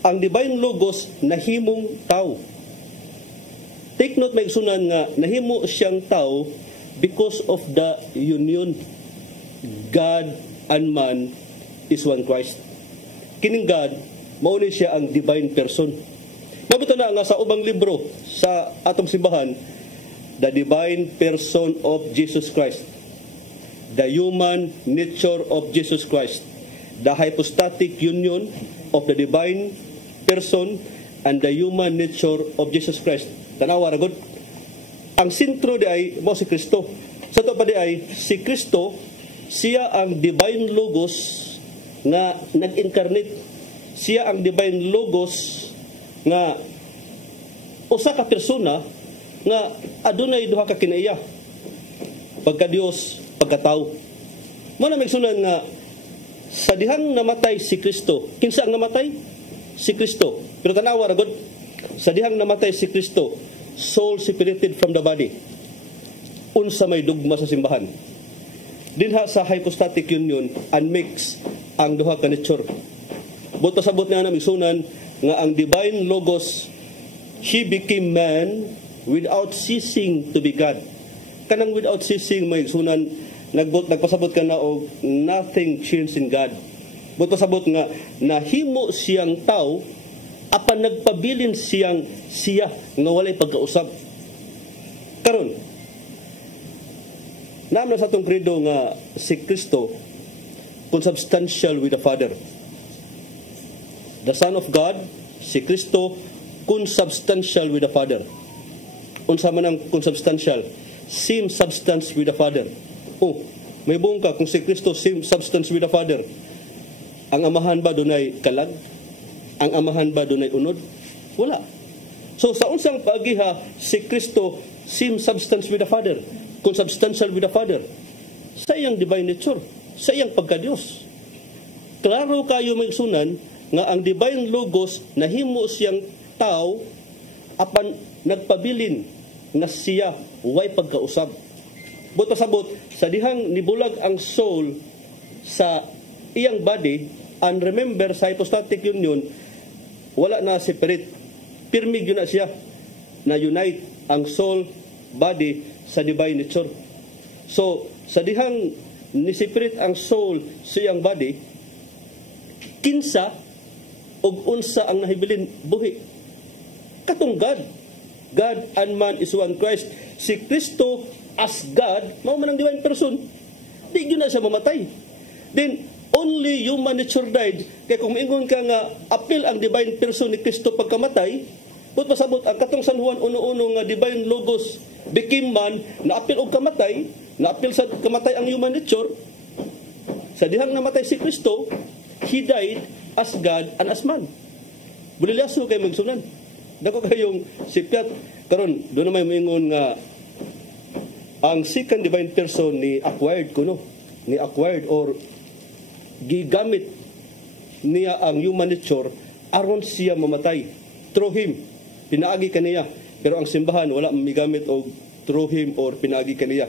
ang divine logos nahimong tao. Take note maigsunan nga nahimo siyang tao because of the union. God and man is one Christ. Kining God, mao ni siya ang divine person. Mabuto na nga sa ubang libro sa atong simbahan, the divine person of Jesus Christ, the human nature of Jesus Christ, the hypostatic union of the divine person and the human nature of Jesus Christ. Tanawa ra gud. Ang sentro di ay mao si Kristo. Sa to pa di ay si Kristo, siya ang divine logos nga nag-incarnate. Siya ang divine logos nga usa ka persona nga adunay duha ka kinaiya. Pagka Dios pagkatao. Muna magsunan nga sa dihang namatay si Kristo. Kinsa ang namatay? Si Kristo. Pero tanawa ra gud, sa dihang namatay si Kristo, soul separated from the body. Unsa may dugma sa simbahan. Dinha sa hypostatic union, unmix ang duha ka nature. But pasabot na namin sunan nga ang divine logos, He became man without ceasing to be God. Kanang without ceasing may sunan, nagpasabot ka na og nothing changed in God. But pasabot nga nahimo siyang tao apan nagpabilin siya nga walay pagkausab. Karon naman sa atong credo nga si Kristo consubstantial with the Father. The Son of God, si Kristo consubstantial with the Father. Unsa man ang consubstantial? Same substance with the Father. Oh, may buong ka kung si Kristo same substance with the Father. Ang amahan ba dunay kalag? Ang amahan ba dunay unod? Wala. So sa unsang paagiha si Kristo same substance with the Father, consubstantial with the Father. Sa iyang divine nature, sa iyang pagka-Dios. Klaro kayo magsunan nga ang divine logos nahimo siyang tao apan nagpabilin nga siya way pagkausab. But pasabot, sa dihang nibulag ang soul sa iyang body, and remember sa hypostatic union, wala na separate. Pirmig yun na siya na unite ang soul, body sa divine nature. So, sa dihang ni-separate ang soul sa iyang body, kinsa og unsa ang nahibilin buhi. Katong God and man is one Christ. Si Kristo as God, mao man ang divine person. Di yun na siya mamatay. Then, only human nature died. Kaya kung maingon ka nga, apil ang divine person ni Kristo pagkamatay, but pasabot, ang katong San Juan 1:1 nga divine logos became man, na apil og kamatay, na apil sa kamatay ang human nature, sa dihang namatay si Kristo, He died as God and as man. Bulilaso kay magsunan. Dako kayong sikat karon do na may moingon nga ang second divine person ni acquired kuno, ni acquired or gigamit niya ang human nature aron siya mamatay through him, pinaagi kaniya. Pero ang simbahan wala migamit og through him or pinaagi kaniya.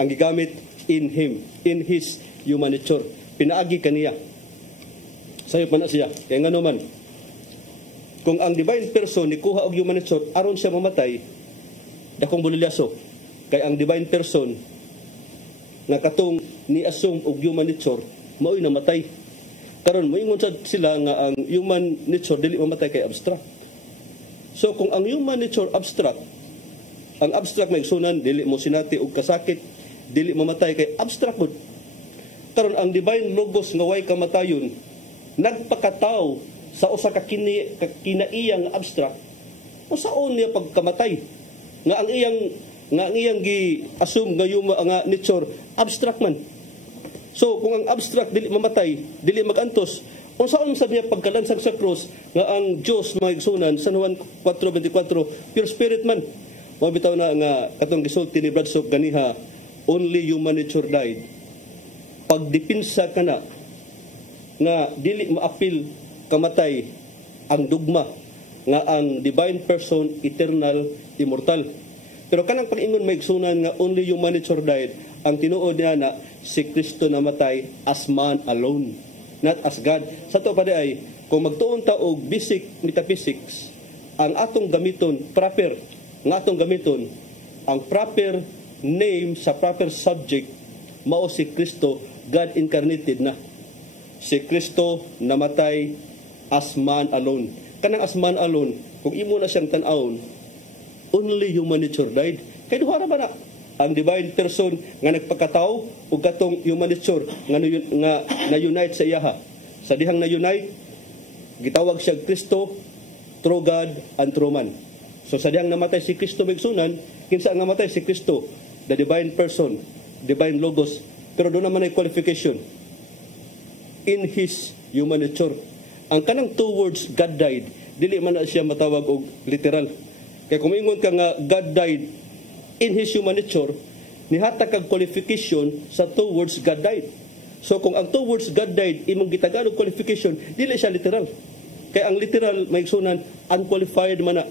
Ang gigamit in him, in his human nature, pinaagi kaniya. Sayo pa na siya. Kaya nga naman, kung ang divine person ni kuha og human nature aron siya mamatay, dakong bulilyaso. Kay ang divine person nga katong ni-assume og human nature mao'y namatay. Karon moingon sila nga ang human nature dili mamatay kay abstract. So kung ang human nature abstract, ang abstract may sunan dili mo sinati og kasakit, dili mamatay kay abstract pod. Karon ang divine logos nga way kamatayon nagpakataw sa usa ka kinaiyang abstract, usaon niya pagkamatay nga ang iyang gi-assume nga yung nga nature abstract man. So kung ang abstract dili mamatay, dili magantos, unsaon sa niya pagkalansang sa cross nga ang Dios maigsunan sa Juan 4:24 pure spirit man. Mao bitaw na nga katong gisulti ni Bradshaw ganiha, only human nature died. Pagdipinsa kana nga dili maapil kamatay ang dugma nga ang divine person eternal, immortal. Pero kanang pag-ingon may igsunan nga only human nature died, ang tinuod niya na si Kristo namatay as man alone, not as God. Sa to pa ay kung magtuon ta og basic metaphysics, ang atong gamiton proper, nga atong gamiton ang proper name sa proper subject mao si Kristo, God incarnated na. Si Kristo namatay as man alone. Kanang as man alone, kung imo na siyang tan-awon, only human nature died. Kaya duha ra ba na ang divine person nga nagpakatao ug katong human nature nga na-unite sa iyaha. Sa dihang na-unite, gitawag siya Kristo, true God and true man. So sa dihang namatay si Kristo migsunan, kinsa ang namatay si Kristo, the divine person, divine logos. Pero doon naman ay qualification. In his human nature. Ang kanang two words, God died, dili man na siya matawag og literal. Kaya kung ingon ka nga God died in his human nature, nihatag kag qualification sa two words God died. So kung ang two words God died imong gitagalog qualification, dili siya literal. Kaya ang literal maigsunan unqualified man na.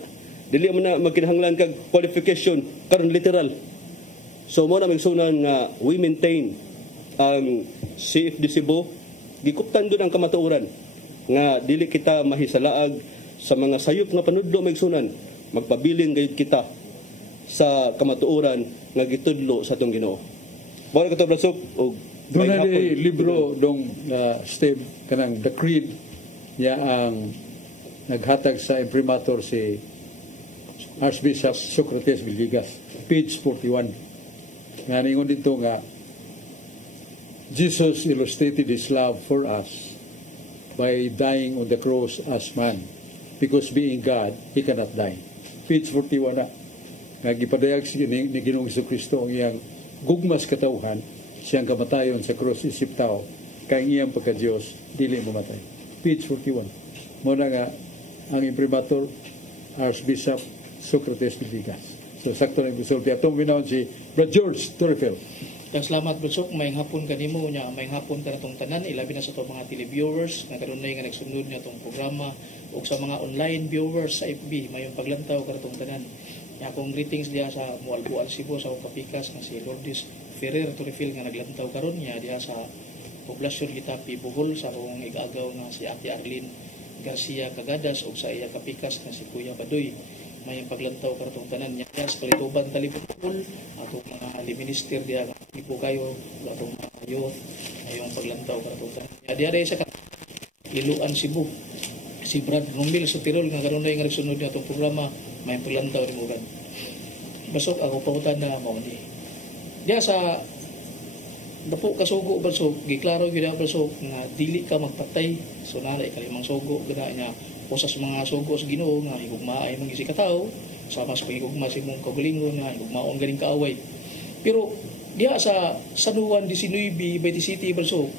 Dili man na magkinahanglan kag qualification karon literal. So mo na maigsunan nga we maintain ang CFD Cebu gikuptan gud ang kamatuoran nga dili kita mahisalaag sa mga sayop nga panudlo maigsunan, magpabilin gayud kita sa kamatuoran nga gitudlo sa atong Ginoo. Mao na kato Brasok og doon na di libro dong Steve kanang The Creed niya ang naghatag sa imprimatur si Archbishop Socrates Villegas, page 41. Nga ningon dito nga Jesus illustrated His love for us by dying on the cross as man, because being God, He cannot die. Page 41 na. Nagipadayag ni Ginoong Jesucristo ang iyang gugmas katauhan, siyang kamatayon sa cross isip tao, kay iyang pagka-Diyos, dili mamatay. Page 41. Muna nga, ang imprimatur, Archbishop Socrates Villegas. So, sakto na yung bisulti. Atong binawon si Brad George Torrefeld. Salamat Brad, may hapon kanimo nya, may hapon ka natong tanan, ilabi na sa itong mga televiewers na kanunay nga nagsunod nga itong programa o sa mga online viewers sa FB, mayong paglantaw ka natong tanan. Akong greetings diya sa Mualbuan Cebu sa akong kapikas nga si Lourdes Ferrer Torrefeld nga naglantaw karon niya diya sa poblasyon Gitapi Bohol sa akong igagaw nga si Ate Arlene Garcia Cagadas o sa iya kapikas nga si Kuya Badoy. Mayong paglantaw ka natong tanan niya diya sa Palituban Talipon atong mga minister diya ipo kayo atong mga youth mayong paglantaw ka natong tanan niya diya sa Iluan Cebu si Brad Romil sa Tirol nga karon nga nagsunod niya atong programa may paglantaw ni Mugan. Basok ako pautan na mao ni. Diya sa dapo kasugo basok giklaro gyud basok nga dili ka magpatay. So nalay kalimang sugo gana niya usas mga sugo sa Ginoo nga higugmaay man si katawo sama sa pagigugma si mong kaugalingon nga higugmaon ganing kaaway. Pero diya sa Sanuan 19:27 basok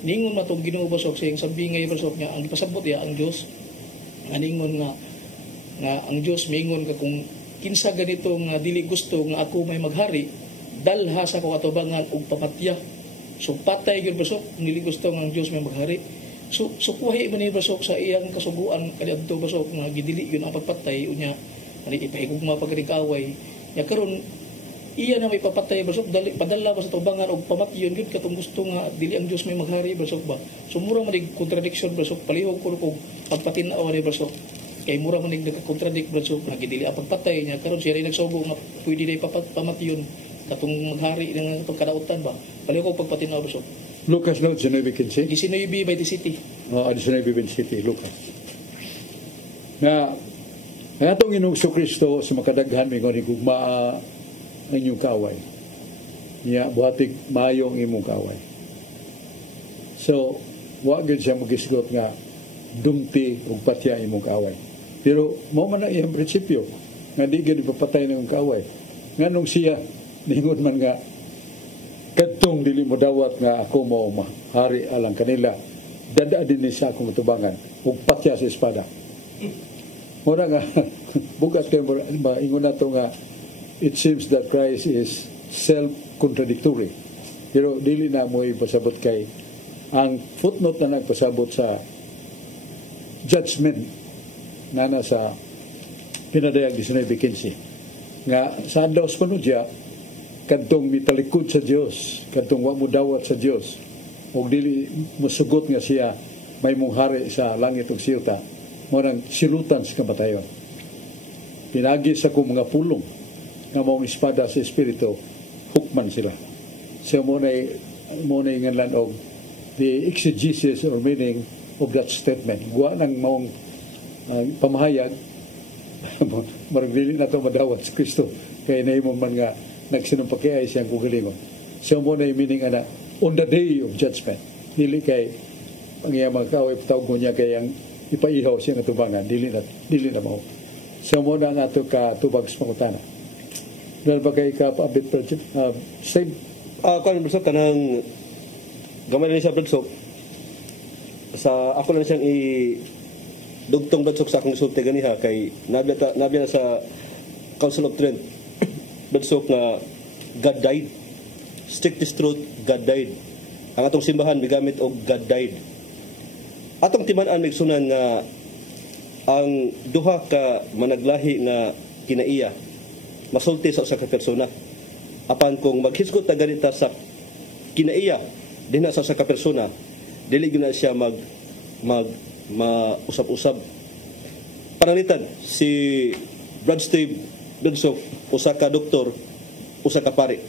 ningon matong Ginoo basok sa iyang sambingay basok niya ang ipasabot diya ang Dios aningon nga ang Diyos mingon ka kung kinsa ganito nga dili gusto nga ako may maghari dalha sa ko atubangan og pamatya. So patay gyud basok dili gusto nga ang Diyos may maghari. So kuhi man ni basok sa iyang kasuguan kadto basok nga gidili gyud ang pagpatay unya ani ipahigugma pag kaaway. Ya karon iya na may papatay basok dali padala ba sa tubangan og pamatyon gyud katong gusto nga dili ang Diyos may maghari basok ba. So mura man dig contradiction basok palihog ko pagpatinaw ni basok. Kay mura man nagka-contradict Brad, nagidili ang pagpatay niya karon siya rin nagsugo nga pwede day pamatyon katong maghari ng pagkadautan ba palihog ko pagpatinaw Brad. Lucas note 19:15. 19:27. 19:27 Lucas. Nga atong Ginoong Jesucristo sa makadaghan mingon higugma ang inyong kaaway. Niya buhatig maayo ang imong kaaway. So, wa gyud siya magisgot nga dumti ug patya imong kaaway. Pero mao man ang iyang prinsipyo nga di gyud ipapatay ng kaaway. Nganong siya ningon man nga kadtong dili mo dawat nga ako mo mahari alang kanila, dada din ni siya akong tubangan ug patya sa espada. Mura nga bukas kay ingon nato nga it seems that Christ is self-contradictory. Pero dili na mo ipasabot kay ang footnote na nagpasabot sa judgment na nasa pinadayag 19:15 nga sa adlaw sa panudya kadtong mitalikod sa Dios, kadtong wa mo dawat sa Dios ug dili mosugot nga siya may munghari sa langit ug silta mo nang silutan sa kamatayon. Pinagi sa kong mga pulong nga maong espada sa espiritu hukman sila. So mo na nganlan og the exegesis or meaning of that statement. Guwa nang maong pamahayag marag dili na ito madawat sa Kristo kaya na imong man nga nagsinumpakiay siyang kugalingon. So mo na yung meaning ana on the day of judgment dili kay ang iyang mga kaaway patawag niya kay ang ipaihaw siya nga tubangan dili na mao. So mo na nga ito ka tubag sa pangutana. Dahil ba kay ka paabit project same kung ano kanang gamay na siya Bradsok sa ako lang siyang dugtong Bradsok sa akong sulti ganiha kay nabiya na sa Council of Trent Bradsok nga God died. Strictest truth, God died. Ang atong simbahan migamit og God died. Atong timan-an migsunan nga ang duha ka managlahi nga kinaiya masulti sa usa ka persona. Apan kung maghisgot ta ganita sa kinaiya dinha sa usa ka persona, dili gyud na siya mausab-usab. Pananglitan si Brad Steve Dunsok, usa ka doktor, usa ka pari.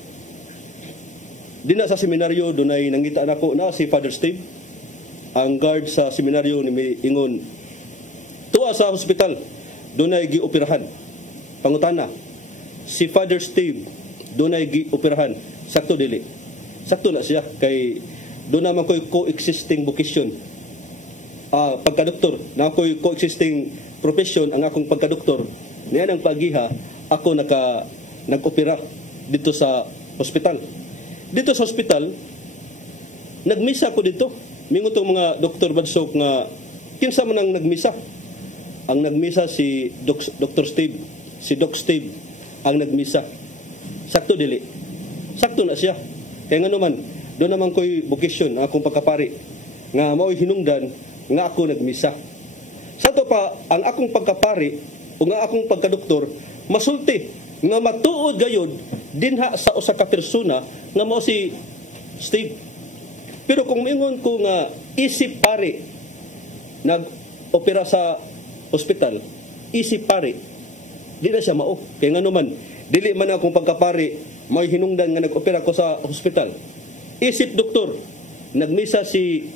Dinha sa seminaryo dunay nangita nako na si Father Steve, ang guard sa seminaryo ni ingon tuwa sa hospital dunay gioperahan. Pangutana, si Father Steve dunay gioperahan, sakto dili? Sakto na siya kay doon naman ko'y coexisting vocation. Pagka-doktor, na ako'y coexisting profession ang akong pagka-doktor. Niyan ang pagiha, ako nag-opera dito sa hospital. Dito sa hospital, nagmisa ko dito. Mingo tong mga Dr. Badsok nga, kinsa man ang nagmisa? Ang nagmisa si Dr. Steve, si Doc Steve, ang nagmisa. Sakto dili. Sakto na siya. Kaya nga naman, doon naman ko'y vocation, ang akong pagkapari, nga mao'y hinungdan, nga ako nagmisa. Sa to pa, ang akong pagkapari, o nga akong pagkadoktor, masulti, nga matuod gayod, dinha sa usa ka persona, nga mao si Steve. Pero kung mingon ko nga, isip pari, nag-opera sa hospital, isip pari, di na siya mao. Kaya nga naman, dili man akong pagkapari, may hinungdan nga nag-opera ko sa hospital. Isip doktor, nagmisa si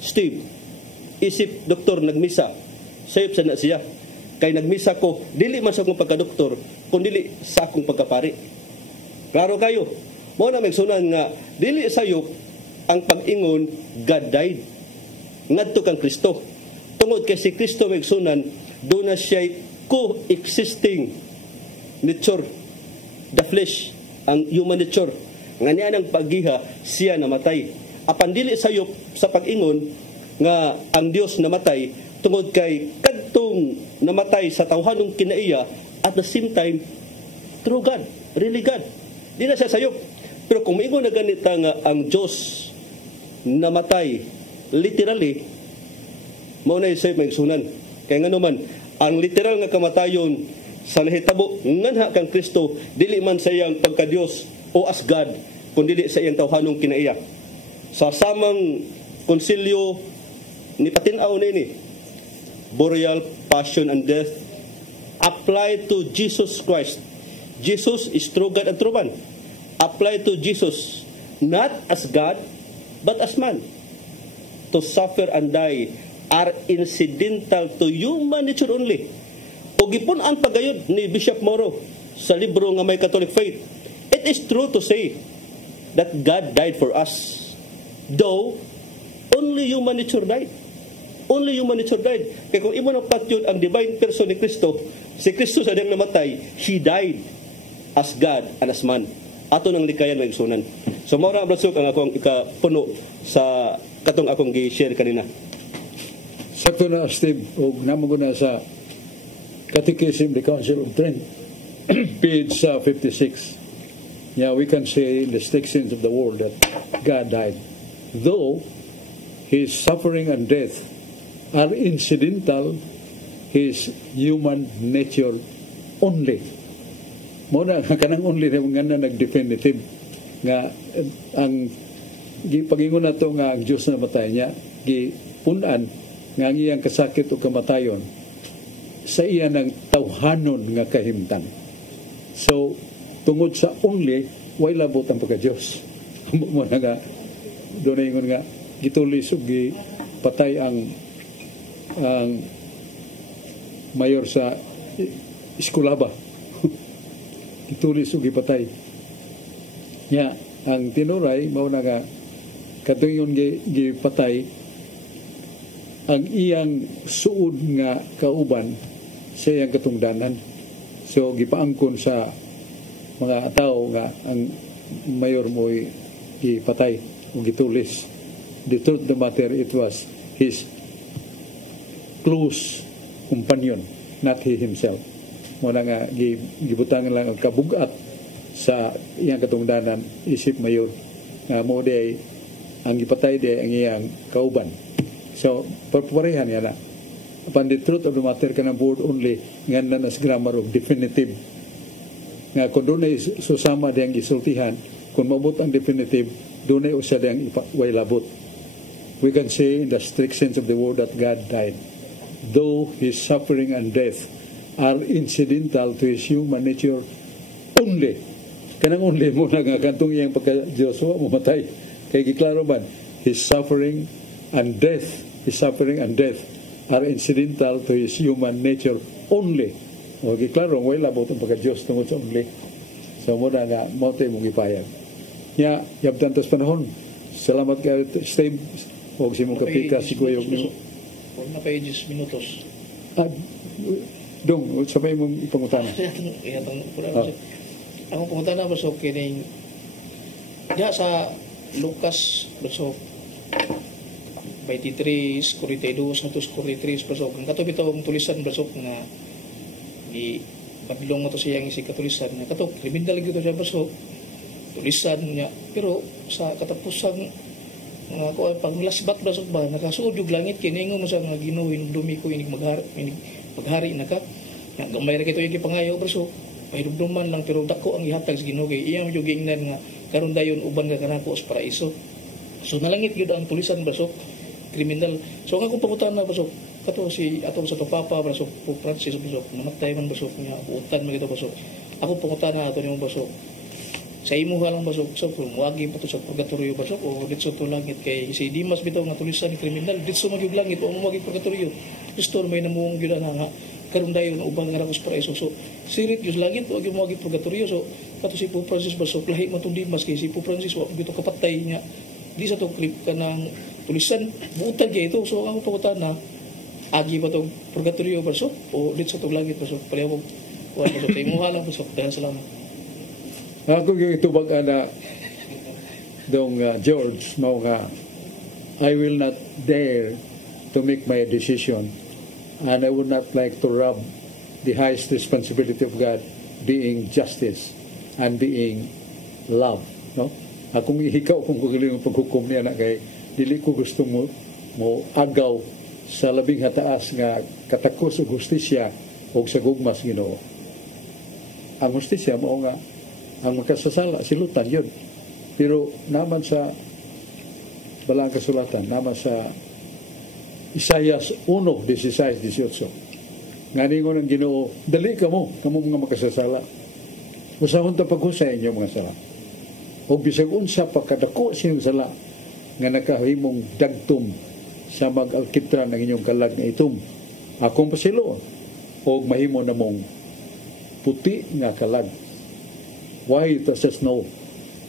Steve. Isip doktor, nagmisa. Sayop sa na siya. Kay nagmisa ko, dili man sa akong pagka-doktor, kung dili sa akong pagkapari. Klaro kayo. Mo na magsunan nga, dili sayop ang pag-ingon, God died. Ngadto kang Kristo. Tungod kay si Kristo magsunan, doon na siya co-existing nature, the flesh, ang human nature. Nga niya ng pagiha, siya namatay. Apan dili sayop sa pag-ingon nga ang Dios namatay tungod kay kadtong namatay sa tawhanong kinaiya at the same time true God, really God. Di na siya sayop. Pero kung maingon na ganita nga ang Dios namatay literally, mao na sayop magsunan. Kaya nga naman ang literal nga kamatayon sa nahitabo nganha kang Kristo, dili man sa iyang pagka-Dios o as God, kundi sa iyang tawhanong kinaiya. Sa samang konsilyo ni patinaw nini, burial, passion, and death apply to Jesus Christ. Jesus is true God and true man. Apply to Jesus, not as God, but as man. To suffer and die are incidental to human nature only. O gipun-an pagayod ni Bishop Moro sa libro nga may Catholic faith, it is true to say that God died for us. Though, only human nature died. Only human nature died. Kaya kung imo na patyod ang divine person ni Kristo, si Kristo sa diyang namatay, He died as God and as man. Ato nang likayan ng igsunan. So, maura ang blasok ang akong ikapuno sa katong akong gi-share kanina. Sakto na, Steve, o naman ko na sa Catechism, the Council of Trent, page 56. Yeah, we can say in the sections of the world that God died. Though His suffering and death are incidental, His human nature only. Muna, kanang only na mga na nag-definitive nga ang pagingon na to nga ang Diyos na matay niya, gipunan nga ang iyang kasakit o kamatayon sa iya ng tawhanon nga kahimtang. So, tungod sa only, way labot ang pagka-Diyos. Mo na nga, doon na ingon nga, gitulis o gipatay ang mayor sa Esculaba. Gitulis o gipatay. Nga, ang tinuray, mao na nga, katong yun gipatay, ang iyang suod nga kauban sa iyang katungdanan. So, gipaangkon sa mga tao nga ang mayor mo'y gipatay o gitulis. The truth of the matter, it was his close companion, not he himself. Wala nga, gibutangan lang ang kabugat sa iyang katungdanan isip mayon nga mo day ang ipatay day ang iyang kauban. So parehan yan na upon the truth of the matter ka ng board only nga na as grammar of definitive nga kung doon ay susama diyang isultihan kung mabot ang definitive doon ay usa diyang way labot. We can say in the strict sense of the word that God died though His suffering and death are incidental to His human nature only. Kanang only mo na nga kantong iyang pagka-Diyos mo mamatay. Kaya giklaro man, His suffering and death are incidental to His human nature only. O giklaro, way labot ang pagka-Diyos tungod sa only. So muna nga, mote mong ipayag. Nya, yabdan tos panahon. Salamat ka, Steve. Huwag si mong kapita, si Kuya. Huwag na pa 10 minutos. Dong, sabay mong ipangutana. Ang pangutana ba so kining diya sa Lucas basok 23 42 santos 43 basok ang kato bitawong tulisan basok nga gi pabilong mo to siyang si katulisan nga kato kriminal gyud siya basok tulisan niya pero sa katapusan nga ko pag lasbat basok ba nakasuod yung langit kiningon mo sa nga Ginoo hinumdumi ko inig maghari na ka nga gamay ra kito yung gipangayo basok mahirumduman lang pero dako ang ihatag sa Ginoo kay iyang yung gingnan nga karon dayon uban ka kanako sa paraiso. So nalangit gyud ang tulisan basok kriminal. So ang akong pangutana basok kato si atong sa papa basok Pope Francis basok namatay man basok niya utan man gito basok. Ako pangutana ato nimo basok. Sa imo lang basok so kung wagi pa to sa purgatorio basok o ditso to langit kay si Dimas bitaw nga tulisan kriminal ditso magyud langit o mo wagi purgatorio. Gusto may namuong gyud na karon dayon ubang nga rakos paraiso. So sirit gyud langit o gyud mo gi purgatorio. So kato si Pope Francis basok lahi man tong Dimas kay si Pope Francis wa gito kapatay niya di sa to clip kanang tulisan buutan kay ito. So ako pangutana agi ba tong purgatorio basok o dito sa tong langit basok pareho wa basok kay mo halang basok dahil salamat. Ako yung itubag na dong George no nga I will not dare to make my decision and I would not like to rob the highest responsibility of God being justice and being love, no? Akong ihikaw kung guguling ang paghukom niya na kay dili ko gusto mo agaw sa labing hataas nga katakos o hustisya o sa gugmas Ginoo. Ang hustisya mao nga ang makasasala silutan yun. Pero naman sa balang kasulatan, naman sa Isaias 1:16-18. Nga ningon ang Ginoo, dali ka mo mga makasasala. Usahon ta paghusay inyo mga sala. O bisag unsa pa kadako siyang sala nga nakahimong dagtum sa mag-alkitran ng inyong kalag na itom. Akong pasilo o mahimo na mong puti nga kalag. White as snow.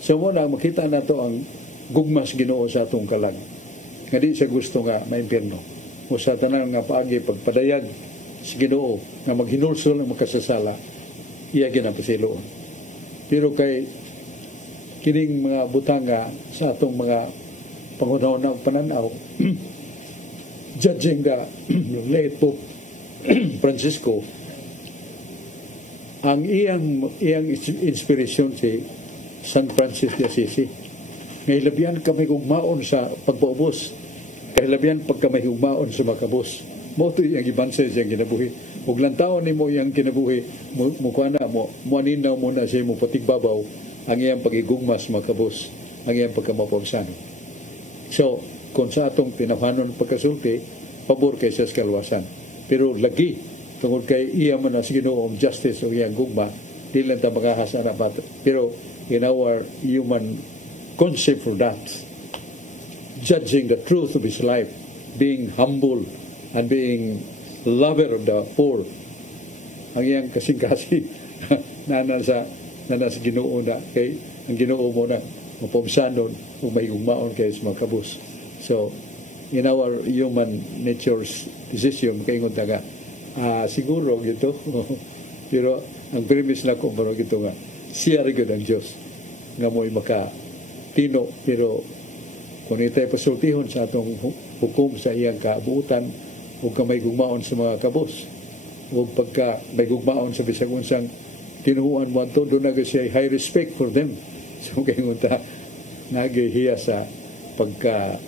So muna makita na to ang gugmas Ginoo sa atong kalag. Nga di siya gusto nga maimpirno. O sa tanan nga paagi pagpadayag si Ginoo nga maghinulsol ang makasasala iya ginapasiloon. Pero kay kining mga butanga sa atong mga pangunaw na pananaw judging nga yung late Pope Francisco ang iyang inspirasyon si San Francis de Assisi. Ngayon kami hugmaon sa pagpaubos. Kahilabihan pag kami hugmaon sa makabos. Mo ito yung ibansa siyang kinabuhi. Huwag lang taon ni mo yung kinabuhi. Mukha na mo. Muaninaw mo na siya mo patigbabaw ang iyang pagigugmas makabos. Ang iyang pagkamapawsano. So, kung sa atong tinahanon pagkasulti, pabor kay sa kalwasan. Pero lagi tungod kay iya man as Ginoo justice o iyang gugma di lang ta makahasa na bato. Pero in our human concept for that judging the truth of his life being humble and being lover of the poor ang iyang kasing-kasing nana sa Ginoo na kay ang Ginoo mo na mapumsanon o may gugmaon kay sa makabus. So in our human nature's decision kaingon taga siguro gito pero ang premise na ko pero gito nga siya rin ang Diyos nga mo'y makatino pero kung ita'y pasultihon sa atong hukom sa iyang kaabutan o ka may gugmaon sa mga kabos o pagka may gugmaon sa bisag unsang tinuhuan mo ito, doon na siya high respect for them. So kaya ngunta, nagihiya sa pagka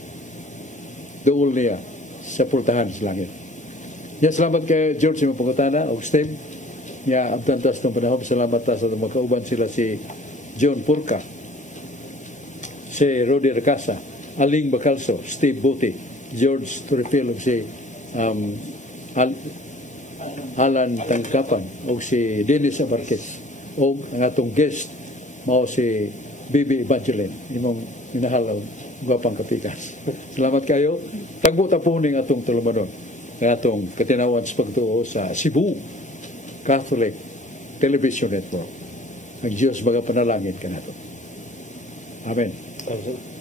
dool niya sa pultahan sa langit. Ya, salamat kay George sa mga pangutana, o Steve. Ya, abtantas ng panahon, salamat ta sa magkauban sila si John Purka, si Rodi Recasa, Aling Bacalso, Steve Buti, George Turipil, o si Alan Tangkapan, o si Dennis Abarquez, o ang atong guest, mao si Bibi Evangeline, imong minahal gwapang kapikas. Salamat kayo. Tagbo po ning atong tulumanon, ang atong katinawan sa pagtuo sa Cebu Catholic Television Network. Ang Diyos baga panalangin ka nato. Amen. Amen.